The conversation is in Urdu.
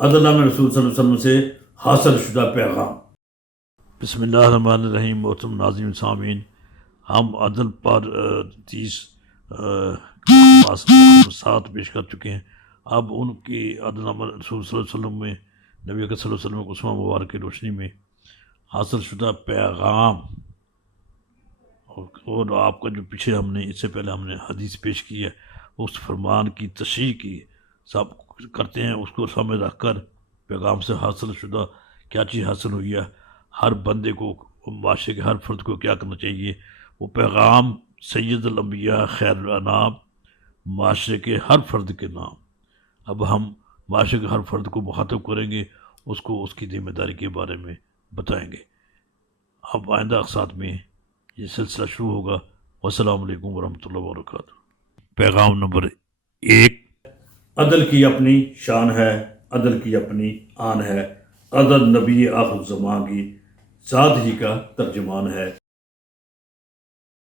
عدل نامہ رسول صلی اللہ علیہ وسلم سے حاصل شدہ پیغام۔ بسم اللہ الرحمن الرحیم۔ محترم ناظرین سامعین، ہم عدل پر 30 ساتھ پیش کر چکے ہیں۔ اب ان کی عدل نامہ رسول صلی اللہ علیہ وسلم میں، نبی اکرم صلی اللہ علیہ وسلم کے اسماء مبارک کی روشنی میں حاصل شدہ پیغام، اور آپ کا جو پیچھے ہم نے اس سے پہلے ہم نے حدیث پیش کی ہے، اس فرمان کی تشریح کی سب کرتے ہیں، اس کو سامنے رکھ کر پیغام سے حاصل شدہ کیا چیز حاصل ہوئی ہے، ہر بندے کو، معاشرے کے ہر فرد کو کیا کرنا چاہیے، وہ پیغام سید الانبیاء خیر الانام، معاشرے کے ہر فرد کے نام۔ اب ہم معاشرے کے ہر فرد کو مخاطب کریں گے، اس کو اس کی ذمہ داری کے بارے میں بتائیں گے۔ اب آئندہ اقساط میں یہ سلسلہ شروع ہوگا۔ والسلام علیکم ورحمۃ اللہ وبرکاتہ۔ پیغام نمبر 1، عدل کی اپنی شان ہے، عدل کی اپنی آن ہے، عدل نبی آخر الزمان کی ذات ہی کا ترجمان ہے۔